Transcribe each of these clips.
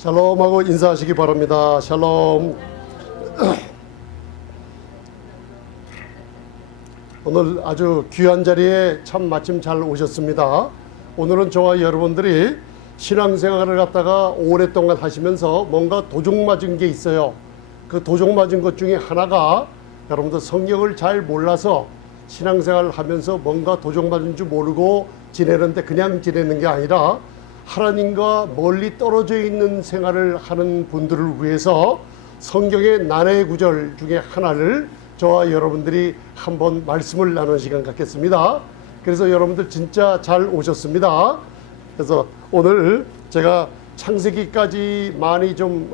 샬롬하고 인사하시기 바랍니다. 샬롬. 오늘 아주 귀한 자리에 참 마침 잘 오셨습니다. 오늘은 저와 여러분들이 신앙생활을 갖다가 오랫동안 하시면서 뭔가 도둑 맞은 게 있어요. 그 도둑 맞은 것 중에 하나가 여러분들 성경을 잘 몰라서 신앙생활을 하면서 뭔가 도둑 맞은 줄 모르고 지내는데 그냥 지내는 게 아니라 하나님과 멀리 떨어져 있는 생활을 하는 분들을 위해서 성경의 난해 구절 중에 하나를 저와 여러분들이 한번 말씀을 나누는 시간 갖겠습니다. 그래서 여러분들 진짜 잘 오셨습니다. 그래서 오늘 제가 창세기까지 많이 좀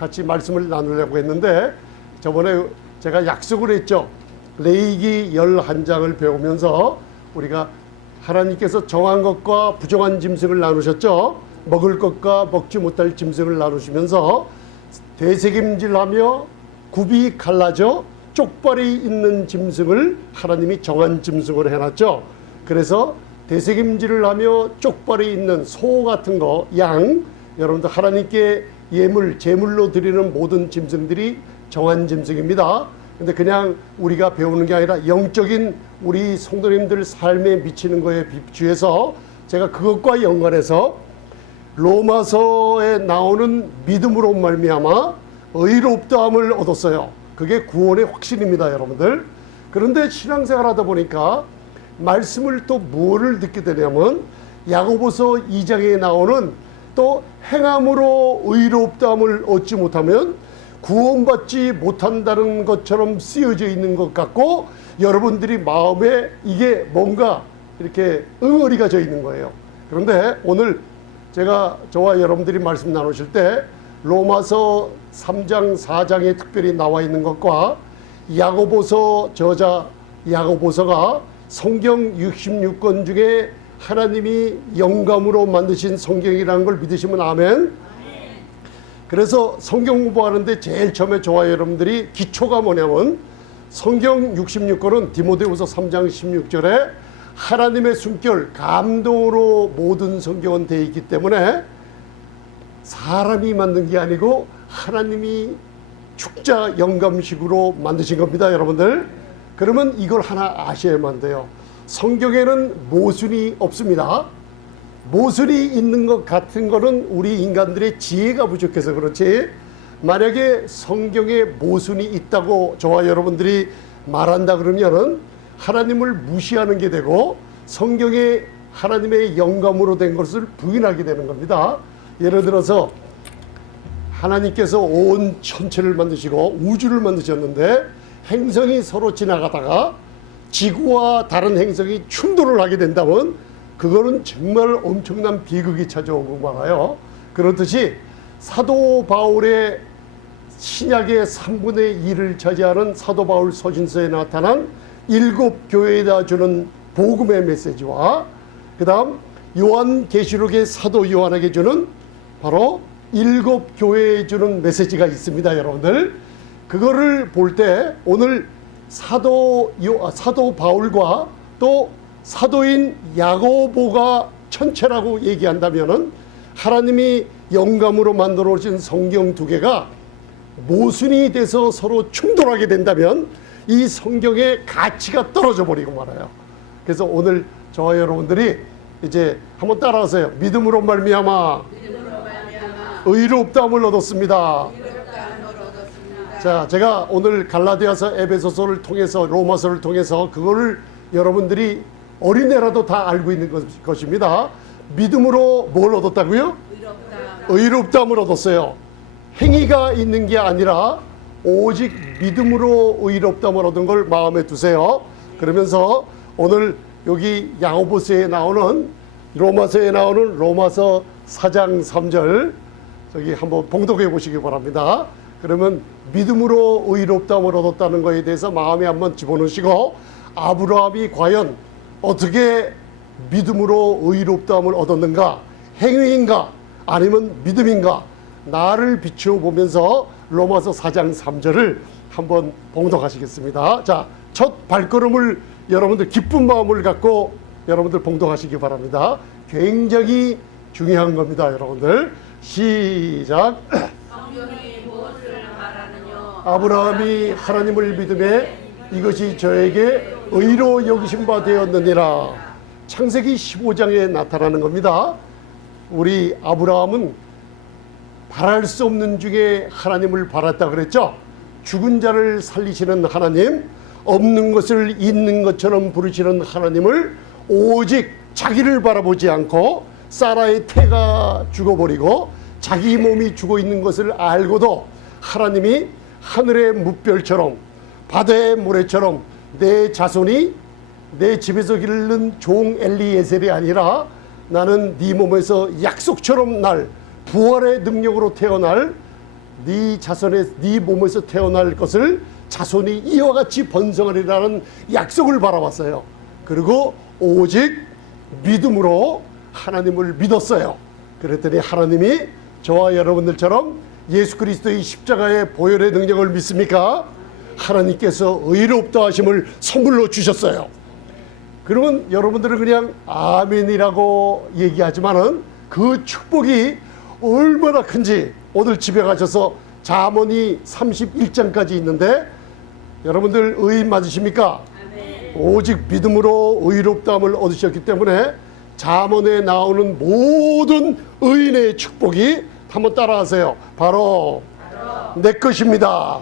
같이 말씀을 나누려고 했는데 저번에 제가 약속을 했죠. 레위기 11장을 배우면서 우리가 하나님께서 정한 것과 부정한 짐승을 나누셨죠. 먹을 것과 먹지 못할 짐승을 나누시면서 대책임질하며 굽이 갈라져 쪽발이 있는 짐승을 하나님이 정한 짐승으로 해놨죠. 그래서 대책임질을 하며 쪽발이 있는 소 같은 거, 양, 여러분들 하나님께 예물, 제물로 드리는 모든 짐승들이 정한 짐승입니다. 근데 그냥 우리가 배우는 게 아니라 영적인 우리 성도님들 삶에 미치는 거에 비추해서 제가 그것과 연관해서 로마서에 나오는 믿음으로 말미암아 의롭다함을 얻었어요. 그게 구원의 확신입니다, 여러분들. 그런데 신앙생활 하다 보니까 말씀을 또 뭐를 듣게 되냐면 야고보서 2장에 나오는 또 행함으로 의롭다함을 얻지 못하면 구원받지 못한다는 것처럼 쓰여져 있는 것 같고 여러분들이 마음에 이게 뭔가 이렇게 응어리가 져 있는 거예요. 그런데 오늘 제가 저와 여러분들이 말씀 나누실 때 로마서 3장 4장에 특별히 나와 있는 것과 야고보서 저자 야고보서가 성경 66권 중에 하나님이 영감으로 만드신 성경이라는 걸 믿으시면 아멘. 그래서 성경 공부하는데 제일 처음에 저와 여러분들이 기초가 뭐냐면 성경 66권은 디모데후서 3장 16절에 하나님의 숨결 감동으로 모든 성경은 되어 있기 때문에 사람이 만든 게 아니고 하나님이 축자 영감식으로 만드신 겁니다, 여러분들. 그러면 이걸 하나 아셔야만 돼요. 성경에는 모순이 없습니다. 모순이 있는 것 같은 거는 우리 인간들의 지혜가 부족해서 그렇지, 만약에 성경에 모순이 있다고 저와 여러분들이 말한다 그러면은 하나님을 무시하는 게 되고 성경에 하나님의 영감으로 된 것을 부인하게 되는 겁니다. 예를 들어서 하나님께서 온 천체를 만드시고 우주를 만드셨는데 행성이 서로 지나가다가 지구와 다른 행성이 충돌을 하게 된다면 그거는 정말 엄청난 비극이 찾아오고 말아요. 그렇듯이 사도 바울의 신약의 3분의 1을 차지하는 사도 바울 서신서에 나타난 7교회에다 주는 복음의 메시지와 그 다음 요한계시록의 사도 요한에게 주는 바로 7교회에 주는 메시지가 있습니다, 여러분들. 그거를 볼 때 오늘 사도 바울과 또 사도인 야고보가 천체라고 얘기한다면은 하나님이 영감으로 만들어 오신 성경 두 개가 모순이 돼서 서로 충돌하게 된다면 이 성경의 가치가 떨어져 버리고 말아요. 그래서 오늘 저와 여러분들이 이제 한번 따라하세요. 믿음으로 말미암아 의롭다함을 얻었습니다. 자, 제가 오늘 갈라디아서, 에베소서를 통해서, 로마서를 통해서 그거를 여러분들이 어린애라도 다 알고 있는 것입니다. 믿음으로 뭘 얻었다고요? 의롭다함을 얻었어요. 행위가 있는 게 아니라 오직 믿음으로 의롭다함을 얻은 걸 마음에 두세요. 그러면서 오늘 여기 야고보서에 나오는, 로마서에 나오는 로마서 4장 3절 저기 한번 봉독해 보시기 바랍니다. 그러면 믿음으로 의롭다함을 얻었다는 것에 대해서 마음에 한번 집어넣으시고 아브라함이 과연 어떻게 믿음으로 의롭다함을 얻었는가, 행위인가 아니면 믿음인가, 나를 비추어 보면서 로마서 4장 3절을 한번 봉독하시겠습니다. 자, 첫 발걸음을 여러분들 기쁜 마음을 갖고 여러분들 봉독하시기 바랍니다. 굉장히 중요한 겁니다, 여러분들. 시작. 성경이 무엇을 말하느냐? 아브라함이 하나님을 믿음에 이것이 저에게 의로 여기신 바 되었느니라. 창세기 15장에 나타나는 겁니다. 우리 아브라함은 바랄 수 없는 중에 하나님을 바랐다 그랬죠. 죽은 자를 살리시는 하나님, 없는 것을 있는 것처럼 부르시는 하나님을 오직 자기를 바라보지 않고 사라의 태가 죽어버리고 자기 몸이 죽어 있는 것을 알고도 하나님이 하늘의 뭇별처럼 바다의 모래처럼 내 자손이 내 집에서 기르는 종 엘리에셀이 아니라 나는 네 몸에서 약속처럼 날 부활의 능력으로 태어날 네 자손의 네 몸에서 태어날 것을 자손이 이와 같이 번성하리라는 약속을 바라봤어요. 그리고 오직 믿음으로 하나님을 믿었어요. 그랬더니 하나님이 저와 여러분들처럼 예수 그리스도의 십자가의 보혈의 능력을 믿습니까? 하나님께서 의롭다 하심을 선물로 주셨어요. 그러면 여러분들은 그냥 아멘이라고 얘기하지만은 그 축복이 얼마나 큰지 오늘 집에 가셔서 잠언이 31장까지 있는데 여러분들 의인 맞으십니까? 오직 믿음으로 의롭다함을 얻으셨기 때문에 잠언에 나오는 모든 의인의 축복이 한번 따라하세요. 바로 내 것입니다.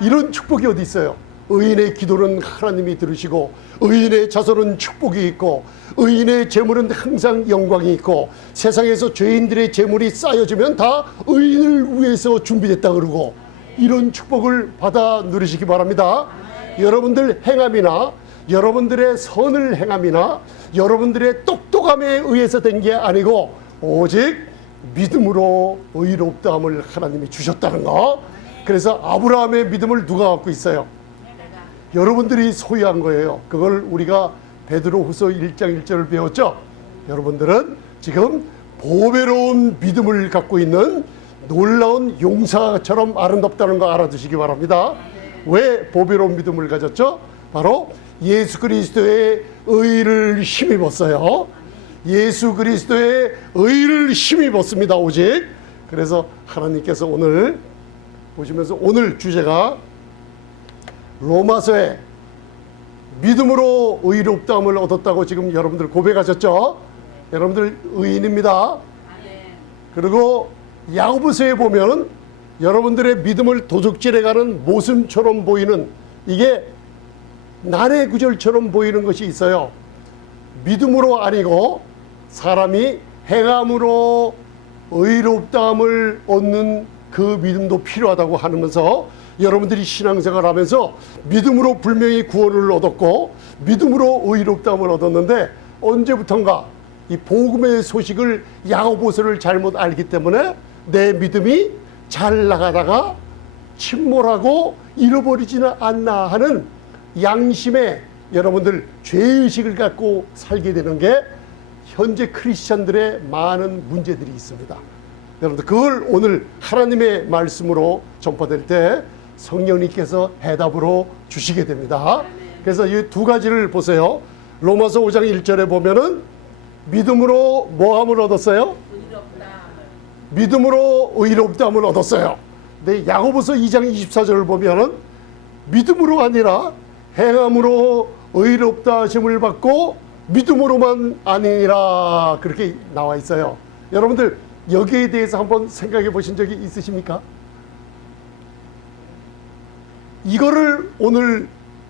이런 축복이 어디 있어요? 의인의 기도는 하나님이 들으시고 의인의 자손은 축복이 있고 의인의 재물은 항상 영광이 있고 세상에서 죄인들의 재물이 쌓여지면 다 의인을 위해서 준비됐다 그러고 이런 축복을 받아 누리시기 바랍니다. 여러분들 행함이나 여러분들의 선을 행함이나 여러분들의 똑똑함에 의해서 된 게 아니고 오직 믿음으로 의롭다함을 하나님이 주셨다는 거. 그래서 아브라함의 믿음을 누가 갖고 있어요? 여러분들이 소유한 거예요. 그걸 우리가 베드로후서 1장 1절을 배웠죠. 여러분들은 지금 보배로운 믿음을 갖고 있는 놀라운 용사처럼 아름답다는 거 알아두시기 바랍니다. 왜 보배로운 믿음을 가졌죠? 바로 예수 그리스도의 의를 힘입었어요. 예수 그리스도의 의를 힘입었습니다. 오직. 그래서 하나님께서 오늘 보시면서 오늘 주제가 로마서에 믿음으로 의롭다함을 얻었다고 지금 여러분들 고백하셨죠? 여러분들 의인입니다. 그리고 야고보서에 보면 여러분들의 믿음을 도적질해가는 모습처럼 보이는 이게 난의 구절처럼 보이는 것이 있어요. 믿음으로 아니고 사람이 행함으로 의롭다함을 얻는 그 믿음도 필요하다고 하면서 여러분들이 신앙생활 하면서 믿음으로 분명히 구원을 얻었고 믿음으로 의롭다함을 얻었는데 언제부턴가 이 복음의 소식을 야고보서를 잘못 알기 때문에 내 믿음이 잘 나가다가 침몰하고 잃어버리지는 않나 하는 양심에 여러분들 죄의식을 갖고 살게 되는 게 현재 크리스찬들의 많은 문제들이 있습니다. 여러분들 그걸 오늘 하나님의 말씀으로 전파될 때 성령님께서 해답으로 주시게 됩니다. 그래서 이 두 가지를 보세요. 로마서 5장 1절에 보면은 믿음으로 뭐함을 얻었어요? 믿음으로 의롭다함을 얻었어요. 근데 야고보서 2장 24절을 보면은 믿음으로 아니라 행함으로 의롭다 하심을 받고 믿음으로만 아니니라 그렇게 나와 있어요. 여러분들 여기에 대해서 한번 생각해 보신 적이 있으십니까? 이거를 오늘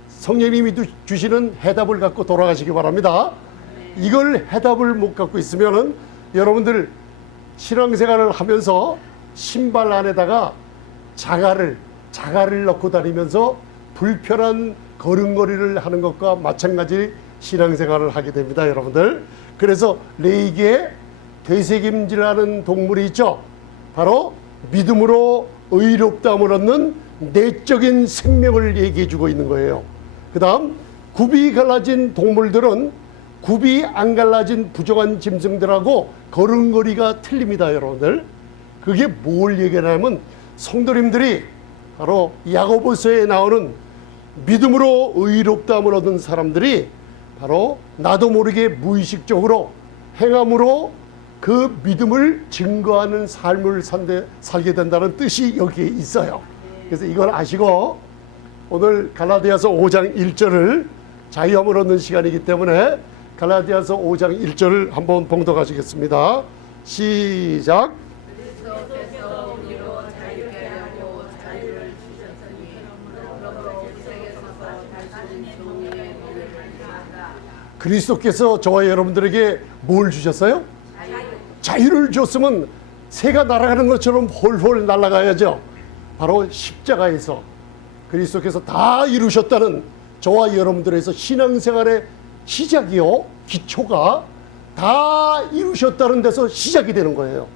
성령님이 주시는 해답을 갖고 돌아가시기 바랍니다. 이걸 해답을 못 갖고 있으면은 여러분들 신앙생활을 하면서 신발 안에다가 자갈을 넣고 다니면서 불편한 걸음걸이를 하는 것과 마찬가지 신앙생활을 하게 됩니다, 여러분들. 그래서 레이기에 되새김질하는 동물이 있죠. 바로 믿음으로 의롭다함을 얻는 내적인 생명을 얘기해 주고 있는 거예요. 그 다음 굽이 갈라진 동물들은 굽이 안 갈라진 부정한 짐승들하고 걸음걸이가 틀립니다, 여러분들. 그게 뭘 얘기하냐면 성도님들이 바로 야고보서에 나오는 믿음으로 의롭다함을 얻은 사람들이 바로 나도 모르게 무의식적으로 행함으로 그 믿음을 증거하는 삶을 살게 된다는 뜻이 여기에 있어요. 그래서 이걸 아시고 오늘 갈라디아서 5장 1절을 자유함을 얻는 시간이기 때문에 갈라디아서 5장 1절을 한번 봉독하시겠습니다. 시작. 그리스도께서 우리로 자유케 하고 자유를 주셨으니 그러므로 구세에서서 다시는 종의 몸을 만지마라. 그리스도께서 저와 여러분들에게 뭘 주셨어요? 자유를 줬으면 새가 날아가는 것처럼 홀홀 날아가야죠. 바로 십자가에서 그리스도께서 다 이루셨다는 저와 여러분들에서 신앙생활의 시작이요, 기초가 다 이루셨다는 데서 시작이 되는 거예요.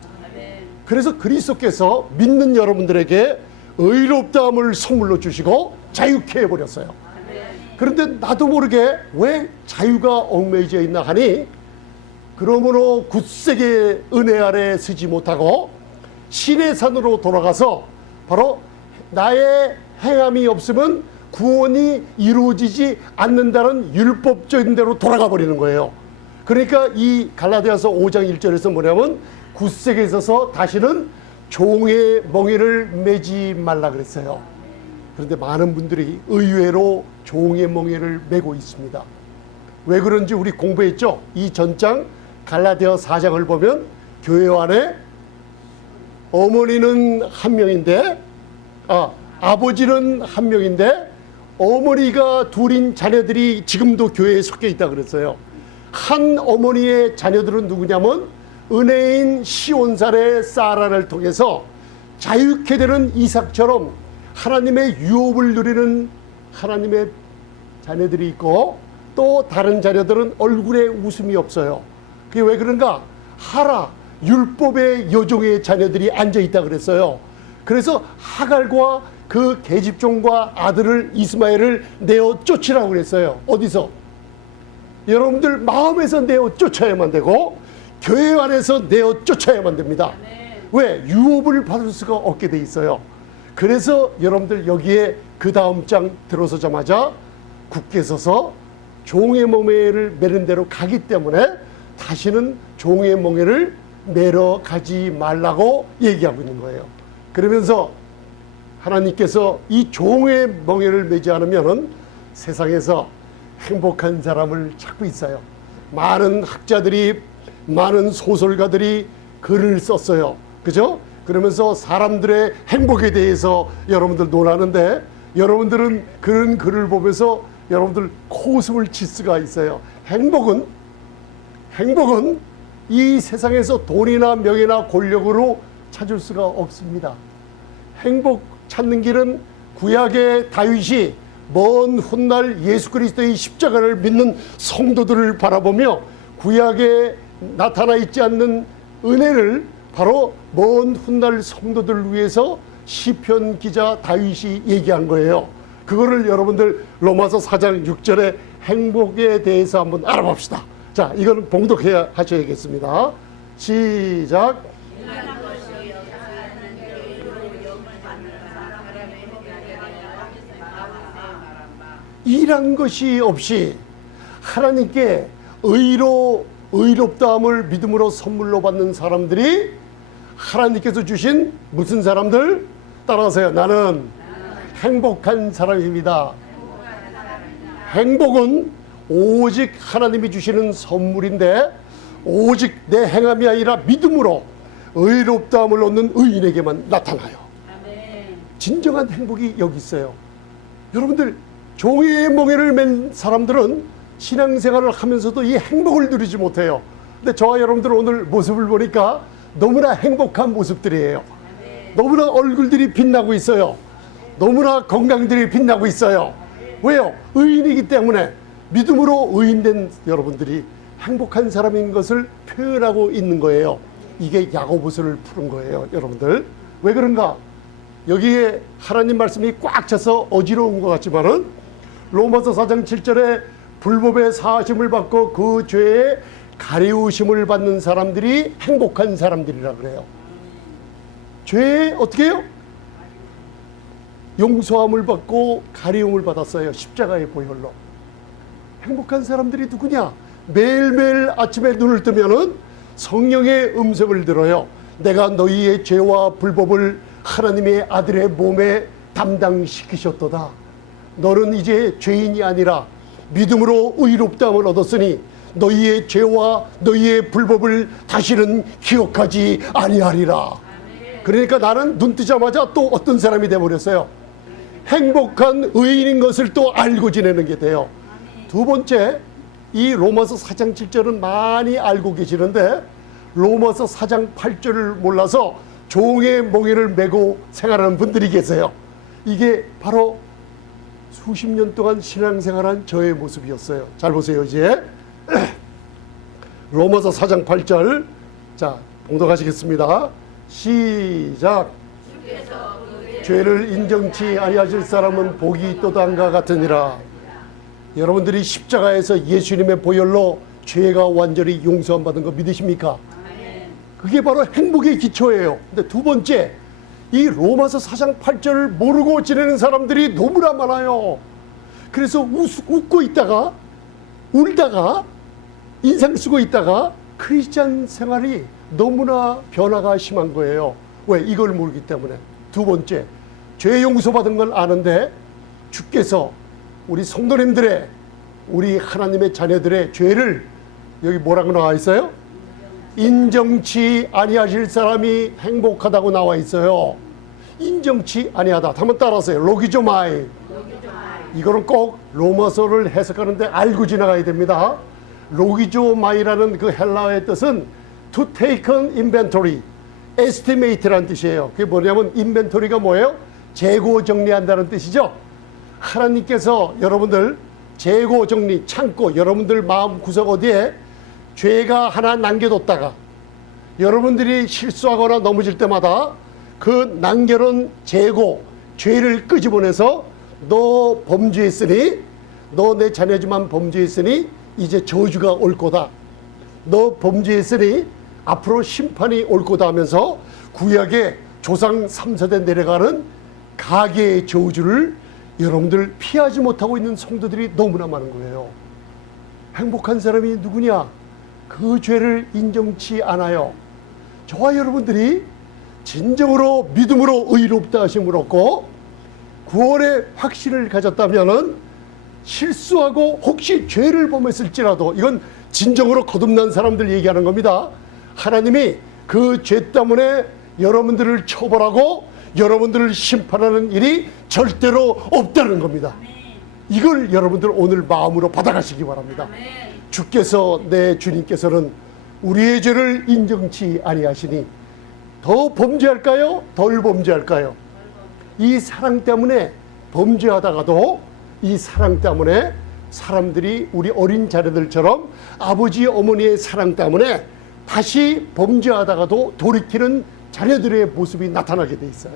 그래서 그리스도께서 믿는 여러분들에게 의롭다함을 선물로 주시고 자유케 해버렸어요. 그런데 나도 모르게 왜 자유가 얽매여져 있나 하니, 그러므로 굳세게 은혜 아래 서지 못하고 신의 산으로 돌아가서 바로 나의 행함이 없으면 구원이 이루어지지 않는다는 율법적인 대로 돌아가 버리는 거예요. 그러니까 이 갈라디아서 5장 1절에서 뭐냐면 굳세게 있어서 다시는 종의 멍에를 매지 말라 그랬어요. 그런데 많은 분들이 의외로 종의 멍에를 매고 있습니다. 왜 그런지 우리 공부했죠. 이 전장 갈라디아 4장을 보면 교회 안에 어머니는 한 명인데 아버지는 한 명인데 어머니가 둘인 자녀들이 지금도 교회에 섞여 있다 그랬어요. 한 어머니의 자녀들은 누구냐면 은혜인 시온살의 사라를 통해서 자유케 되는 이삭처럼 하나님의 유업을 누리는 하나님의 자녀들이 있고, 또 다른 자녀들은 얼굴에 웃음이 없어요. 그게 왜 그런가? 하라 율법의 여종의 자녀들이 앉아 있다 그랬어요. 그래서 하갈과 그 계집종과 아들을 이스마엘을 내어 쫓으라고 그랬어요. 어디서? 여러분들 마음에서 내어 쫓아야만 되고 교회 안에서 내어 쫓아야만 됩니다. 왜? 유업을 받을 수가 없게 돼 있어요. 그래서 여러분들 여기에 그 다음 장 들어서자마자 굳게 서서 종의 멍에를 매는 대로 가기 때문에 다시는 종의 멍에를 매러 가지 말라고 얘기하고 있는 거예요. 그러면서 하나님께서 이 종의 멍에를 매지 않으면 세상에서 행복한 사람을 찾고 있어요. 많은 학자들이, 많은 소설가들이 글을 썼어요. 그죠? 그러면서 사람들의 행복에 대해서 여러분들 논하는데, 여러분들은 그런 글을 보면서 여러분들 코웃음을 칠 수가 있어요. 행복은 이 세상에서 돈이나 명예나 권력으로 찾을 수가 없습니다. 행복 찾는 길은 구약의 다윗이 먼 훗날 예수 그리스도의 십자가를 믿는 성도들을 바라보며 구약에 나타나 있지 않는 은혜를 바로 먼 훗날 성도들을 위해서 시편 기자 다윗이 얘기한 거예요. 그거를 여러분들 로마서 4장 6절의 행복에 대해서 한번 알아봅시다. 자, 이거는 봉독해야 하셔야겠습니다. 시작. 일한 것이 없이 하나님께 의롭다함을 믿음으로 선물로 받는 사람들이 하나님께서 주신 무슨 사람들? 따라하세요. 나는 행복한 사람입니다. 행복은 오직 하나님이 주시는 선물인데, 오직 내 행함이 아니라 믿음으로 의롭다함을 얻는 의인에게만 나타나요. 진정한 행복이 여기 있어요. 여러분들 종의 멍에를 맨 사람들은 신앙생활을 하면서도 이 행복을 누리지 못해요. 근데 저와 여러분들 오늘 모습을 보니까 너무나 행복한 모습들이에요. 너무나 얼굴들이 빛나고 있어요. 너무나 건강들이 빛나고 있어요. 왜요? 의인이기 때문에. 믿음으로 의인된 여러분들이 행복한 사람인 것을 표현하고 있는 거예요. 이게 야고보서를 푸는 거예요, 여러분들. 왜 그런가? 여기에 하나님 말씀이 꽉 차서 어지러운 것 같지만은 로마서 4장 7절에 불법의 사하심을 받고 그 죄에 가리우심을 받는 사람들이 행복한 사람들이라 그래요. 죄에 어떻게 해요? 용서함을 받고 가리움을 받았어요. 십자가의 보혈로. 행복한 사람들이 누구냐? 매일매일 아침에 눈을 뜨면은 성령의 음성을 들어요. 내가 너희의 죄와 불법을 하나님의 아들의 몸에 담당시키셨도다. 너는 이제 죄인이 아니라 믿음으로 의롭다함을 얻었으니 너희의 죄와 너희의 불법을 다시는 기억하지 아니하리라. 그러니까 나는 눈 뜨자마자 또 어떤 사람이 되어버렸어요. 행복한 의인인 것을 또 알고 지내는 게 돼요. 두 번째, 이 로마서 4장 7절은 많이 알고 계시는데 로마서 4장 8절을 몰라서 종의 몽에를 메고 생활하는 분들이 계세요. 이게 바로 수십 년 동안 신앙생활한 저의 모습이었어요. 잘 보세요. 이제 로마서 4장 8절, 자 봉독하시겠습니다. 시작. 죄를 인정치 아니하실 사람은 복이 있도다함과 같으니라. 여러분들이 십자가에서 예수님의 보혈로 죄가 완전히 용서함 받은 거 믿으십니까? 그게 바로 행복의 기초예요. 근데 두 번째, 이 로마서 4장 8절을 모르고 지내는 사람들이 너무나 많아요. 그래서 웃고 있다가 울다가 인상 쓰고 있다가 크리스찬 생활이 너무나 변화가 심한 거예요. 왜? 이걸 모르기 때문에. 두 번째, 죄 용서받은 걸 아는데 주께서 우리 성도님들의, 우리 하나님의 자녀들의 죄를, 여기 뭐라고 나와 있어요? 인정치 아니하실 사람이 행복하다고 나와 있어요. 인정치 아니하다. 한번 따라하세요. 로기조마이. 이거는 꼭 로마서를 해석하는데 알고 지나가야 됩니다. 로기조마이라는 그 헬라어의 뜻은 to take an inventory, estimate라는 뜻이에요. 그게 뭐냐면 인벤토리가 뭐예요? 재고 정리한다는 뜻이죠. 하나님께서 여러분들 재고 정리, 창고, 여러분들 마음 구석 어디에 죄가 하나 남겨뒀다가 여러분들이 실수하거나 넘어질 때마다 그 남겨놓은 재고, 죄를 끄집어내서 너 범죄했으니, 너 내 자녀지만 범죄했으니 이제 저주가 올 거다. 너 범죄했으니 앞으로 심판이 올 거다 하면서 구약의 조상 3세대 내려가는 가계의 저주를 여러분들 피하지 못하고 있는 성도들이 너무나 많은 거예요. 행복한 사람이 누구냐? 그 죄를 인정치 않아요. 저와 여러분들이 진정으로 믿음으로 의롭다 하심을 얻고 구원의 확신을 가졌다면 실수하고 혹시 죄를 범했을지라도, 이건 진정으로 거듭난 사람들 얘기하는 겁니다. 하나님이 그 죄 때문에 여러분들을 처벌하고 여러분들을 심판하는 일이 절대로 없다는 겁니다. 이걸 여러분들 오늘 마음으로 받아가시기 바랍니다. 주께서, 내 주님께서는 우리의 죄를 인정치 아니하시니 더 범죄할까요? 덜 범죄할까요? 이 사랑 때문에 범죄하다가도 이 사랑 때문에 사람들이 우리 어린 자녀들처럼 아버지 어머니의 사랑 때문에 다시 범죄하다가도 돌이키는 자녀들의 모습이 나타나게 돼 있어요.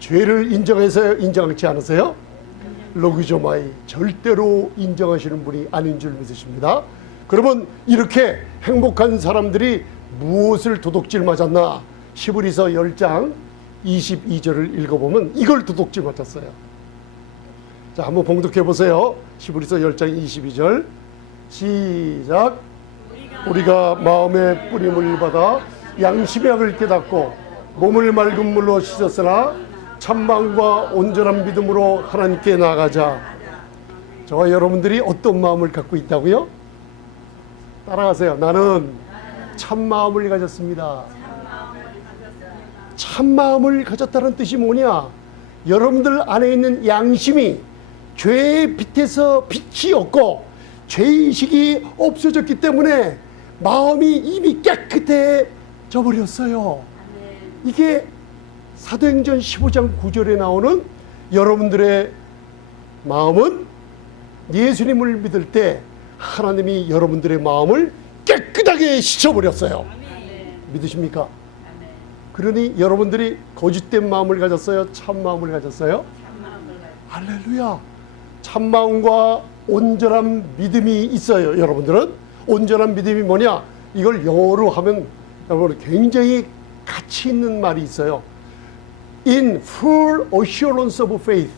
죄를 인정해서요? 인정하지 않으세요? 로기조마이, 절대로 인정하시는 분이 아닌 줄 믿으십니다. 그러면 이렇게 행복한 사람들이 무엇을 도둑질 맞았나? 히브리서 10장 22절을 읽어보면 이걸 도둑질 맞았어요. 자, 한번 봉독해 보세요. 히브리서 10장 22절 시작. 우리가 마음의 뿌림을 받아 양심의 악을 깨닫고 몸을 맑은 물로 씻었으나 참마음과 온전한 믿음으로 하나님께 나아가자. 저와 여러분들이 어떤 마음을 갖고 있다고요? 따라하세요. 나는 참마음을 가졌습니다. 참마음을 가졌다는 뜻이 뭐냐? 여러분들 안에 있는 양심이 죄의 빛에서 빛이 없고 죄의식이 없어졌기 때문에 마음이 이미 깨끗해져 버렸어요. 이게 사도행전 15장 9절에 나오는 여러분들의 마음은 예수님을 믿을 때 하나님이 여러분들의 마음을 깨끗하게 씻어버렸어요. 믿으십니까? 그러니 여러분들이 거짓된 마음을 가졌어요? 참 마음을 가졌어요? 할렐루야. 참마음과 온전한 믿음이 있어요. 여러분들은 온전한 믿음이 뭐냐? 이걸 영어로 하면 여러분 굉장히 가치 있는 말이 있어요. In full assurance of faith,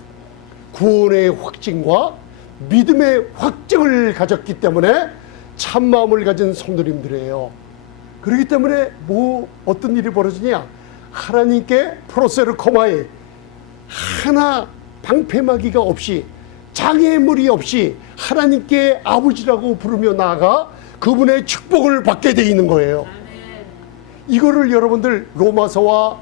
구원의 확증과 믿음의 확증을 가졌기 때문에 참마음을 가진 성도님들이에요. 그렇기 때문에 뭐 어떤 일이 벌어지냐, 하나님께 프로세르 코마에 하나 방패막이가 없이, 장애물이 없이 하나님께 아버지라고 부르며 나아가 그분의 축복을 받게 돼 있는 거예요. 이거를 여러분들 로마서와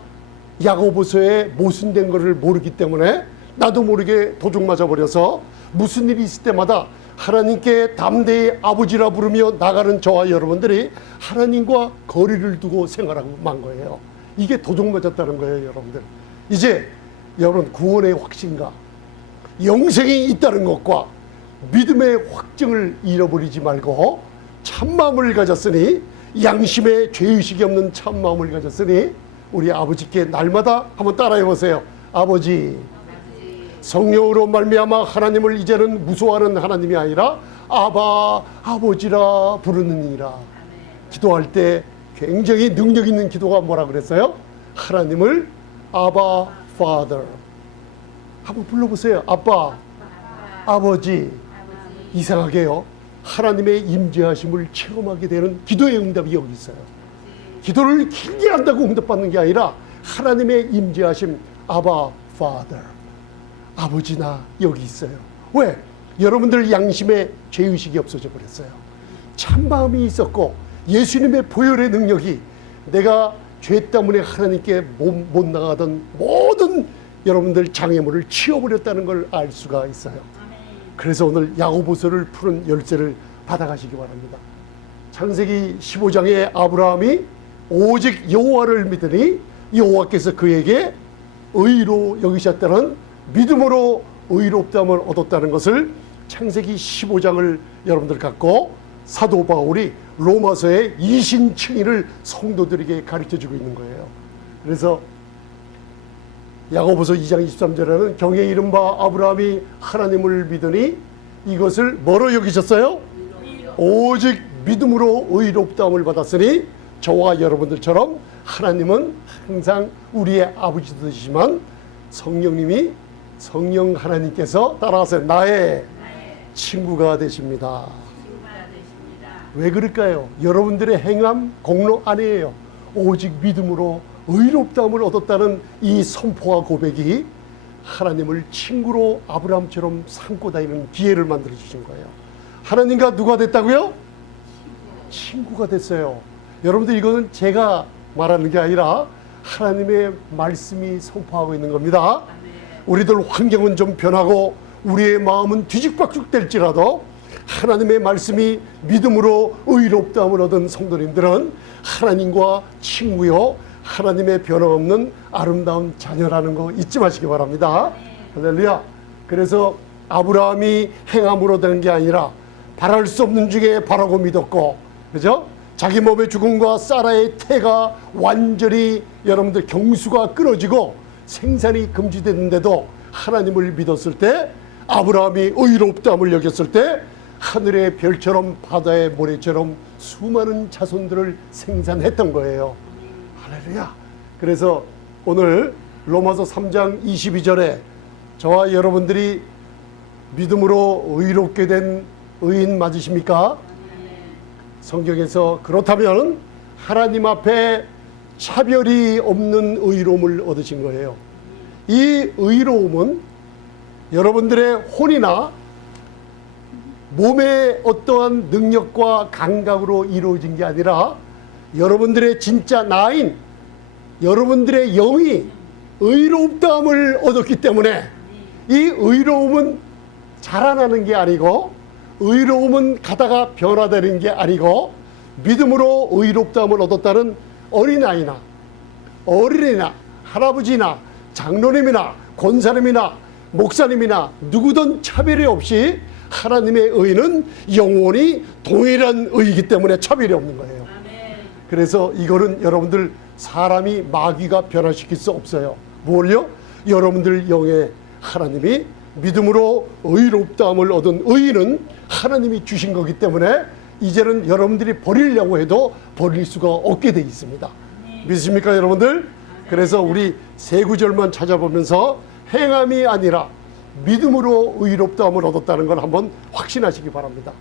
야고보서에 모순된 것을 모르기 때문에 나도 모르게 도둑 맞아 버려서 무슨 일이 있을 때마다 하나님께 담대히 아버지라 부르며 나가는 저와 여러분들이 하나님과 거리를 두고 생활하고 만 거예요. 이게 도둑 맞았다는 거예요, 여러분들. 이제 여러분, 구원의 확신과 영생이 있다는 것과 믿음의 확증을 잃어버리지 말고 참마음을 가졌으니, 양심에 죄의식이 없는 참마음을 가졌으니 우리 아버지께 날마다 한번 따라해 보세요. 아버지, 성령으로 말미암아 하나님을 이제는 무서워하는 하나님이 아니라 아바, 아버지라 부르느니라. 기도할 때 굉장히 능력 있는 기도가 뭐라 그랬어요? 하나님을 아바, Father. 한번 불러보세요. 아빠, 아버지. 이상하게요, 하나님의 임재하심을 체험하게 되는 기도의 응답이 여기 있어요. 기도를 길게 한다고 응답받는 게 아니라 하나님의 임재하심, 아바, Father. 아버지나 여기 있어요. 왜? 여러분들 양심에 죄의식이 없어져 버렸어요. 참마음이 있었고 예수님의 보혈의 능력이 내가 죄 때문에 하나님께 못 나가던 모든 여러분들 장애물을 치워버렸다는 걸 알 수가 있어요. 그래서 오늘 야고보서를 푸는 열쇠를 받아가시기 바랍니다. 창세기 15장에 아브라함이 오직 여호와를 믿으니 여호와께서 그에게 의로 여기셨다는, 믿음으로 의롭다함을 얻었다는 것을 창세기 15장을 여러분들 갖고 사도 바울이 로마서의 이신칭의를 성도들에게 가르쳐주고 있는 거예요. 그래서 야고보서 2장 23절에는 경에 이른 바 아브라함이 하나님을 믿으니 이것을 뭐로 여기셨어요? 오직 믿음으로 의롭다함을 받았으니 저와 여러분들처럼 하나님은 항상 우리의 아버지이시지만 성령 하나님께서 따라서 나의 친구가 되십니다. 왜 그럴까요? 여러분들의 행함 공로 아니에요. 오직 믿음으로 의롭다함을 얻었다는 이 선포와 고백이 하나님을 친구로 아브라함처럼 삼고 다니는 기회를 만들어 주신 거예요. 하나님과 누가 됐다고요? 친구가 됐어요. 여러분들, 이거는 제가 말하는 게 아니라 하나님의 말씀이 선포하고 있는 겁니다. 우리들 환경은 좀 변하고 우리의 마음은 뒤죽박죽 될지라도 하나님의 말씀이 믿음으로 의롭다함을 얻은 성도님들은 하나님과 친구요, 하나님의 변함없는 아름다운 자녀라는 거 잊지 마시기 바랍니다. 할렐루야. 그래서 아브라함이 행함으로 된 게 아니라 바랄 수 없는 중에 바라고 믿었고, 그죠? 자기 몸의 죽음과 사라의 태가 완전히 여러분들 경수가 끊어지고 생산이 금지됐는데도 하나님을 믿었을 때, 아브라함이 의롭다함을 여겼을 때 하늘의 별처럼 바다의 모래처럼 수많은 자손들을 생산했던 거예요. 할렐루야. 그래서 오늘 로마서 3장 22절에 저와 여러분들이 믿음으로 의롭게 된 의인 맞으십니까? 성경에서 그렇다면 하나님 앞에 차별이 없는 의로움을 얻으신 거예요. 이 의로움은 여러분들의 혼이나 몸의 어떠한 능력과 감각으로 이루어진 게 아니라 여러분들의 진짜 나인, 여러분들의 영이 의롭다함을 얻었기 때문에 이 의로움은 자라나는 게 아니고, 의로움은 가다가 변화되는 게 아니고, 믿음으로 의롭다함을 얻었다는 어린아이나 어린애나 할아버지나 장로님이나 권사님이나 목사님이나 누구든 차별이 없이 하나님의 의는 영원히 동일한 의이기 때문에 차별이 없는 거예요. 그래서 이거는 여러분들 사람이 마귀가 변화시킬 수 없어요. 뭘요? 여러분들 영에 하나님이 믿음으로 의롭다함을 얻은 의인은 하나님이 주신 거기 때문에 이제는 여러분들이 버리려고 해도 버릴 수가 없게 돼 있습니다. 믿으십니까, 여러분들? 그래서 우리 세 구절만 찾아보면서 행함이 아니라 믿음으로 의롭다함을 얻었다는 걸 한번 확신하시기 바랍니다.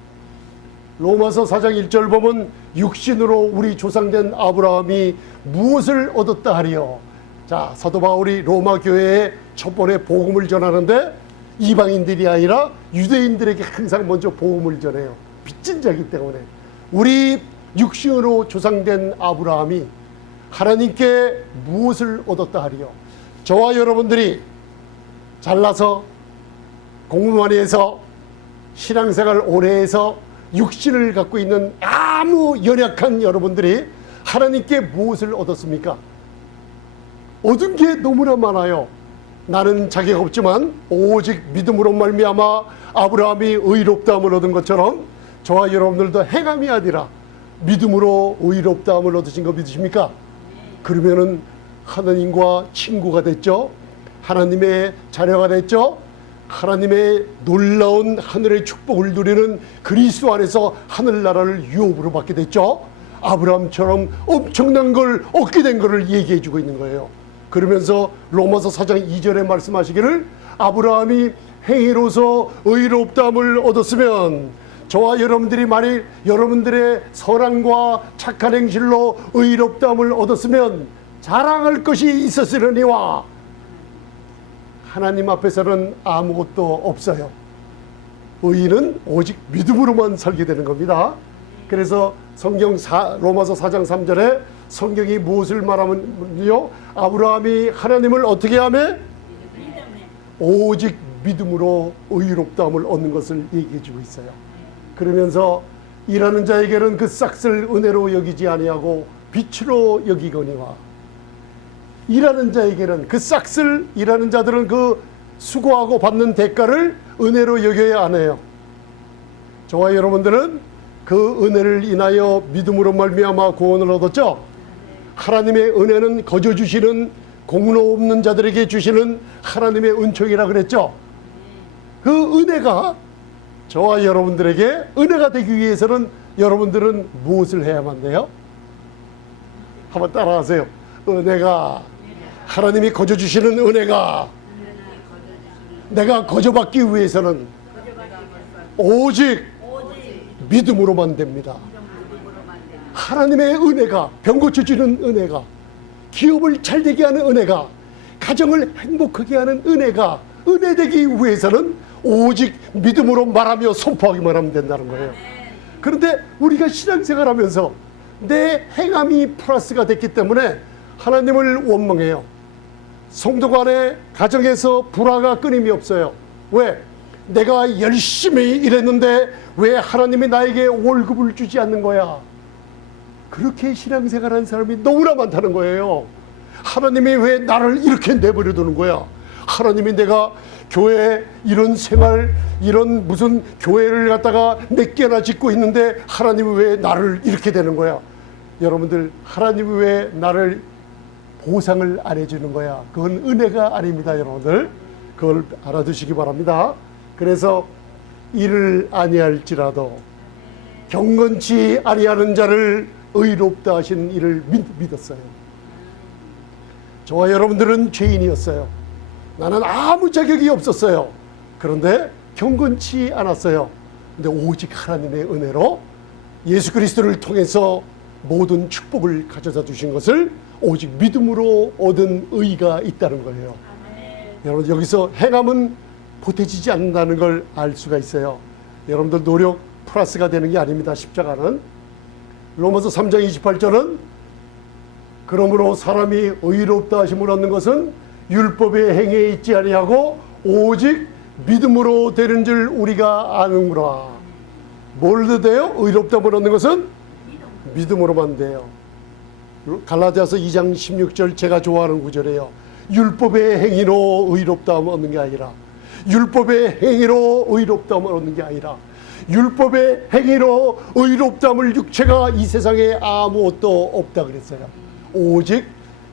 로마서 4장 1절 보면 육신으로 우리 조상된 아브라함이 무엇을 얻었다 하리요. 자, 사도 바울이 로마 교회에 첫 번에 복음을 전하는데 이방인들이 아니라 유대인들에게 항상 먼저 복음을 전해요. 빚진 자이기 때문에. 우리 육신으로 조상된 아브라함이 하나님께 무엇을 얻었다 하리요. 저와 여러분들이 잘나서 공부 많이 해서 신앙생활 오래 해서 육신을 갖고 있는 아무 연약한 여러분들이 하나님께 무엇을 얻었습니까? 얻은 게 너무나 많아요. 나는 자격 없지만 오직 믿음으로 말미암아 아브라함이 의롭다함을 얻은 것처럼 저와 여러분들도 행함이 아니라 믿음으로 의롭다함을 얻으신 거 믿으십니까? 그러면은 하나님과 친구가 됐죠. 하나님의 자녀가 됐죠. 하나님의 놀라운 하늘의 축복을 누리는 그리스도 안에서 하늘나라를 유업으로 받게 됐죠. 아브라함처럼 엄청난 걸 얻게 된 것을 얘기해 주고 있는 거예요. 그러면서 로마서 4장 2절에 말씀하시기를 아브라함이 행위로서 의롭다함을 얻었으면 저와 여러분들이 만일 여러분들의 선함과 착한 행실로 의롭다함을 얻었으면 자랑할 것이 있었으려니와 하나님 앞에서는 아무것도 없어요. 의인은 오직 믿음으로만 살게 되는 겁니다. 그래서 로마서 4장 3절에 성경이 무엇을 말하면요, 아브라함이 하나님을 어떻게 하며? 오직 믿음으로 의롭다함을 얻는 것을 얘기해 주고 있어요. 그러면서 일하는 자에게는 그 싹을 은혜로 여기지 아니하고 빛으로 여기거니와, 일하는 자에게는 그 싹을, 일하는 자들은 그 수고하고 받는 대가를 은혜로 여겨야 하네요. 저와 여러분들은 그 은혜를 인하여 믿음으로 말미암아 구원을 얻었죠. 하나님의 은혜는 거저 주시는 공로 없는 자들에게 주시는 하나님의 은총이라 그랬죠. 그 은혜가 저와 여러분들에게 은혜가 되기 위해서는 여러분들은 무엇을 해야만 돼요? 한번 따라하세요. 은혜가, 하나님이 거저 주시는 은혜가 내가 거저 받기 위해서는 오직 믿음으로만 됩니다. 하나님의 은혜가, 병 고쳐주는 은혜가, 기업을 잘되게 하는 은혜가, 가정을 행복하게 하는 은혜가 은혜되기 위해서는 오직 믿음으로 말하며 선포하기만 하면 된다는 거예요. 그런데 우리가 신앙생활하면서 내 행함이 플러스가 됐기 때문에 하나님을 원망해요. 성도 간의 가정에서 불화가 끊임이 없어요. 왜? 내가 열심히 일했는데 왜 하나님이 나에게 월급을 주지 않는 거야? 그렇게 신앙생활하는 사람이 너무나 많다는 거예요. 하나님이 왜 나를 이렇게 내버려 두는 거야? 하나님이 내가 교회 이런 생활, 이런 무슨 교회를 갖다가 몇 개나 짓고 있는데 하나님이 왜 나를 이렇게 되는 거야? 여러분들, 하나님이 왜 나를 보상을 안 해주는 거야? 그건 은혜가 아닙니다, 여러분들. 그걸 알아두시기 바랍니다. 그래서 일을 아니할지라도 경건치 아니하는 자를 의롭다 하시는 이를 믿었어요. 저와 여러분들은 죄인이었어요. 나는 아무 자격이 없었어요. 그런데 경건치 않았어요. 근데 오직 하나님의 은혜로 예수 그리스도를 통해서 모든 축복을 가져다 주신 것을 오직 믿음으로 얻은 의가 있다는 거예요. 여러분, 여기서 행함은 보태지지 않는다는 걸 알 수가 있어요. 여러분들 노력 플러스가 되는 게 아닙니다. 십자가는. 로마서 3장 28절은 그러므로 사람이 의롭다 하심을 얻는 것은 율법의 행위에 있지 아니하고 오직 믿음으로 되는 줄 우리가 아는구나. 뭘로 돼요? 의롭다함을 얻는 것은 믿음으로만 돼요. 갈라디아서 2장 16절 제가 좋아하는 구절이에요. 율법의 행위로 의롭다함을 얻는 게 아니라, 율법의 행위로 의롭다함을 얻는 게 아니라, 율법의 행위로 의롭다함을 육체가 이 세상에 아무것도 없다 그랬어요. 오직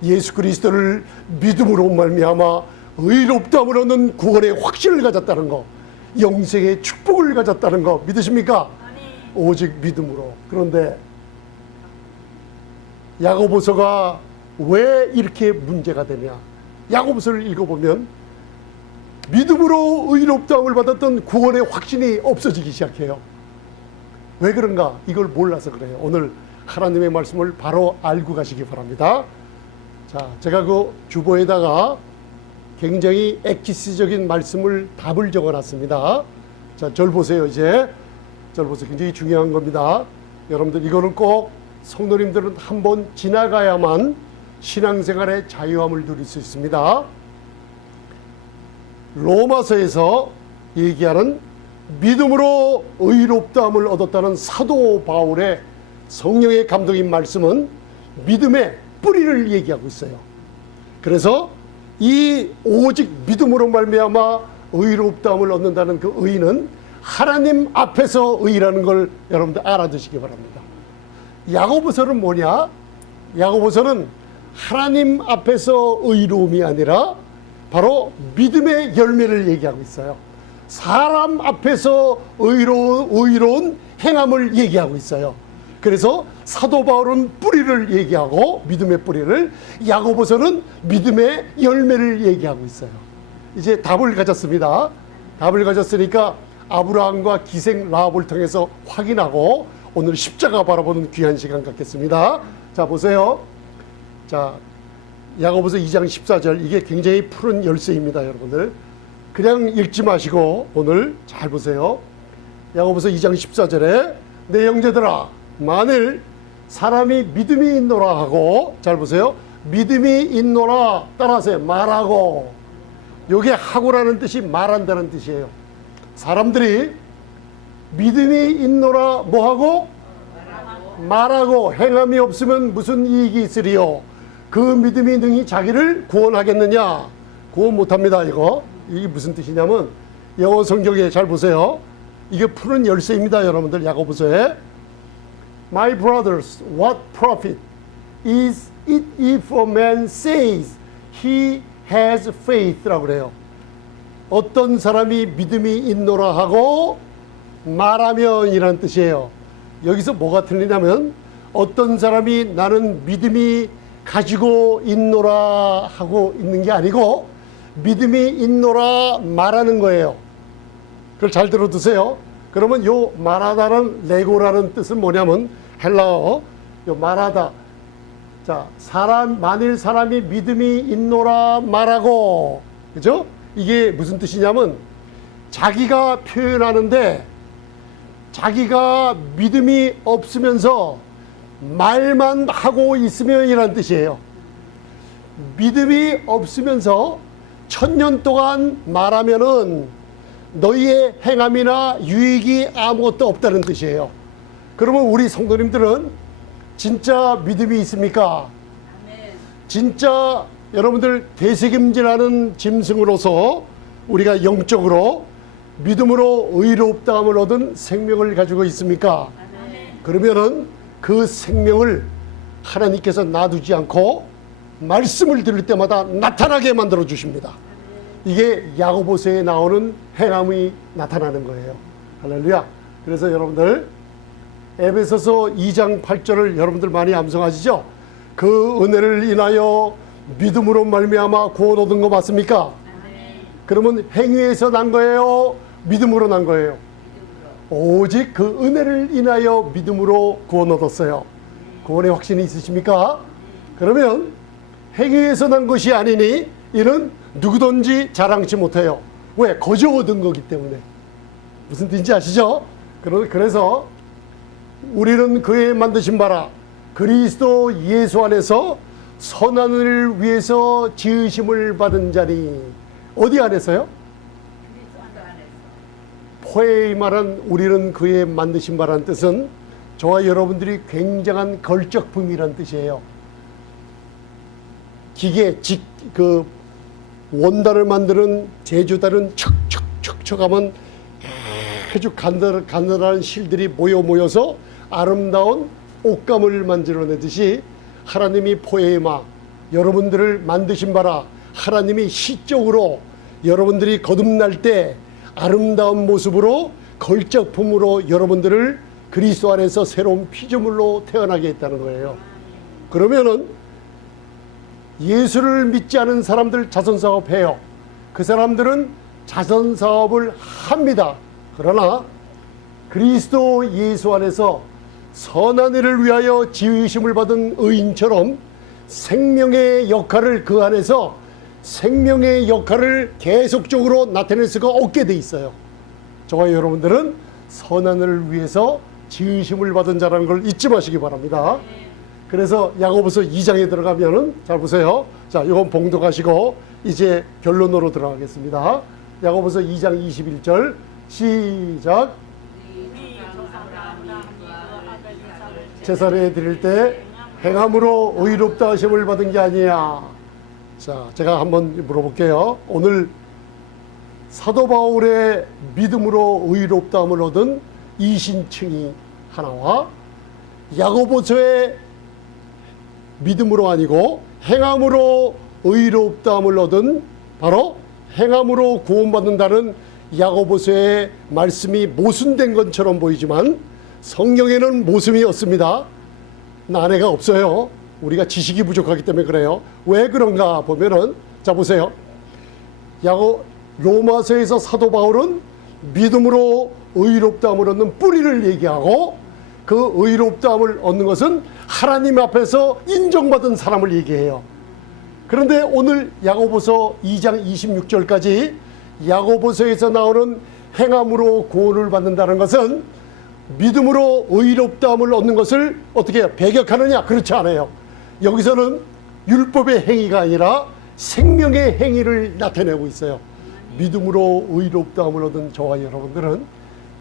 예수 그리스도를 믿음으로 말미암아 의롭다함을 얻는 구원의 확신을 가졌다는 거, 영생의 축복을 가졌다는 거 믿으십니까? 오직 믿음으로. 그런데 야고보서가 왜 이렇게 문제가 되냐? 야고보서를 읽어보면 믿음으로 의롭다함을 받았던 구원의 확신이 없어지기 시작해요. 왜 그런가? 이걸 몰라서 그래요. 오늘 하나님의 말씀을 바로 알고 가시기 바랍니다. 자, 제가 그 주보에다가 굉장히 엑기스적인 말씀을 답을 적어놨습니다. 자, 절 보세요. 이제 절 보세요. 굉장히 중요한 겁니다. 여러분들 이거는 꼭 성도님들은 한번 지나가야만 신앙생활의 자유함을 누릴 수 있습니다. 로마서에서 얘기하는 믿음으로 의롭다함을 얻었다는 사도 바울의 성령의 감동인 말씀은 믿음의 뿌리를 얘기하고 있어요. 그래서 이 오직 믿음으로 말미암아 의롭다함을 얻는다는 그 의는 하나님 앞에서 의라는 걸 여러분들 알아두시기 바랍니다. 야고보서는 뭐냐? 야고보서는 하나님 앞에서 의로움이 아니라 바로 믿음의 열매를 얘기하고 있어요. 사람 앞에서 의로운 행함을 얘기하고 있어요. 그래서 사도 바울은 뿌리를 얘기하고 믿음의 뿌리를, 야고보서는 믿음의 열매를 얘기하고 있어요. 이제 답을 가졌습니다. 답을 가졌으니까 아브라함과 기생 라합을 통해서 확인하고 오늘 십자가 바라보는 귀한 시간 갖겠습니다. 자, 보세요. 자, 야고보서 2장 14절, 이게 굉장히 푸른 열쇠입니다. 여러분들 그냥 읽지 마시고 오늘 잘 보세요. 야고보서 2장 14절에 내 형제들아, 만일 사람이 믿음이 있노라 하고, 잘 보세요. 믿음이 있노라, 따라하세요. 말하고. 요게 하고라는 뜻이 말한다는 뜻이에요. 사람들이 믿음이 있노라 뭐하고? 말하고. 행함이 없으면 무슨 이익이 있으리요? 그 믿음이 능히 자기를 구원하겠느냐? 구원 못합니다. 이게 무슨 뜻이냐면 영어 성경에 잘 보세요. 이게 푸른 열쇠입니다. 여러분들 야고보서에 My brothers, what profit is it if a man says he has faith라고 그래요. 어떤 사람이 믿음이 있노라 하고 말하면 이라는 뜻이에요. 여기서 뭐가 틀리냐면 어떤 사람이 나는 믿음이 가지고 있노라 하고 있는 게 아니고 믿음이 있노라 말하는 거예요. 그걸 잘 들어두세요. 그러면 요 말하다는 레고라는 뜻은 뭐냐면 헬라어 요 말하다. 자, 만일 사람이 믿음이 있노라 말하고, 그죠? 이게 무슨 뜻이냐면 자기가 표현하는데 자기가 믿음이 없으면서 말만 하고 있으면 이란 뜻이에요. 믿음이 없으면서 1000년 동안 말하면은 너희의 행함이나 유익이 아무것도 없다는 뜻이에요. 그러면 우리 성도님들은 진짜 믿음이 있습니까? 진짜 여러분들 되새김질하는 짐승으로서 우리가 영적으로 믿음으로 의롭다함을 얻은 생명을 가지고 있습니까? 그러면은 그 생명을 하나님께서 놔두지 않고 말씀을 들을 때마다 나타나게 만들어 주십니다. 이게 야고보서에 나오는 행함이 나타나는 거예요. 할렐루야. 그래서 여러분들 에베소서 2장 8절을 여러분들 많이 암송하시죠? 그 은혜를 인하여 믿음으로 말미암아 구원 얻은 거 맞습니까? 그러면 행위에서 난 거예요? 믿음으로 난 거예요? 오직 그 은혜를 인하여 믿음으로 구원 얻었어요. 구원의 확신이 있으십니까? 그러면 행위에서 난 것이 아니니 이는 누구든지 자랑치 못해요. 왜? 거저 얻은 거기 때문에. 무슨 뜻인지 아시죠? 그래서 우리는 그의 만드신 바라 그리스도 예수 안에서 선한 일을 위해서 지으심을 받은 자니. 어디 안에서요? 포에이 말한 우리는 그의 만드신 바라는 뜻은 저와 여러분들이 굉장한 걸작품이란 뜻이에요. 기계, 원단을 만드는 제주달은 척척척척 하면 아주 가느다란 실들이 모여서 아름다운 옷감을 만들어내듯이 하나님이 포에마, 여러분들을 만드신 바라, 하나님이 시적으로 여러분들이 거듭날 때 아름다운 모습으로 걸작품으로 여러분들을 그리스도 안에서 새로운 피조물로 태어나게 했다는 거예요. 그러면은 예수를 믿지 않은 사람들 자선사업해요. 그 사람들은 자선사업을 합니다. 그러나 그리스도 예수 안에서 선한 일을 위하여 지으심을 받은 의인처럼 생명의 역할을 그 안에서 생명의 역할을 계속적으로 나타낼 수가 없게 돼 있어요. 저와 여러분들은 선한 일을 위해서 지으심을 받은 자라는 걸 잊지 마시기 바랍니다. 그래서 야고보서 2장에 들어가면은 잘 보세요. 자, 이건 봉독하시고 이제 결론으로 들어가겠습니다. 야고보서 2장 21절 시작. 제사를 드릴 때 행함으로 의롭다 하심을 받은 게 아니야. 자, 제가 한번 물어볼게요. 오늘 사도 바울의 믿음으로 의롭다함을 얻은 이신층이 하나와 야고보서의 믿음으로 아니고 행함으로 의롭다함을 얻은 바로 행함으로 구원받는다는 야고보서의 말씀이 모순된 것처럼 보이지만 성경에는 모순이 없습니다. 난해가 없어요. 우리가 지식이 부족하기 때문에 그래요. 왜 그런가 보면은 자 보세요. 로마서에서 사도 바울은 믿음으로 의롭다함을 얻는 뿌리를 얘기하고 그 의롭다함을 얻는 것은 하나님 앞에서 인정받은 사람을 얘기해요. 그런데 오늘 야고보서 2장 26절까지 야고보서에서 나오는 행함으로 구원을 받는다는 것은 믿음으로 의롭다함을 얻는 것을 어떻게 해요? 배격하느냐? 그렇지 않아요. 여기서는 율법의 행위가 아니라 생명의 행위를 나타내고 있어요. 믿음으로 의롭다함을 얻은 저와 여러분들은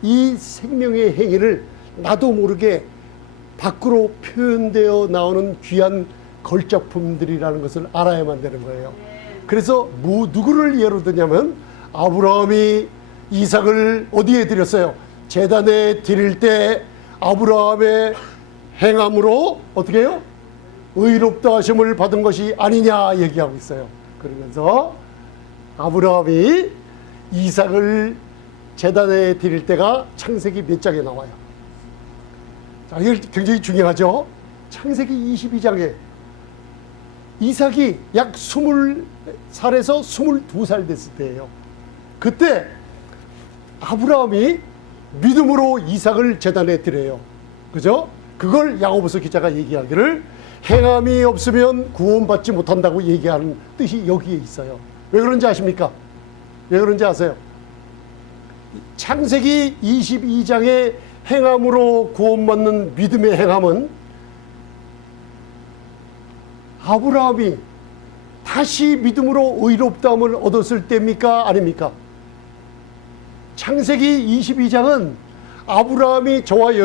이 생명의 행위를 나도 모르게 밖으로 표현되어 나오는 귀한 걸작품들이라는 것을 알아야만 되는 거예요. 그래서 누구를 예로 드냐면 아브라함이 이삭을 어디에 드렸어요? 제단에 드릴 때 아브라함의 행함으로 어떻게 해요? 의롭다 하심을 받은 것이 아니냐 얘기하고 있어요. 그러면서 아브라함이 이삭을 제단에 드릴 때가 창세기 몇 장에 나와요? 자, 이게 굉장히 중요하죠. 창세기 22장에 이삭이 약 20살에서 22살 됐을 때예요. 그때 아브라함이 믿음으로 이삭을 제단에 드려요. 그죠? 그걸 야고보서 기자가 얘기하기를 행함이 없으면 구원받지 못한다고 얘기하는 뜻이 여기에 있어요. 왜 그런지 아십니까? 왜 그런지 아세요? 창세기 22장의 행함으로 구원받는 믿음의 행함은 아브라함이 다시 믿음으로 의롭다함을 얻었을 때입니까? 아닙니까? 창세기 22장은 아브라함이 저와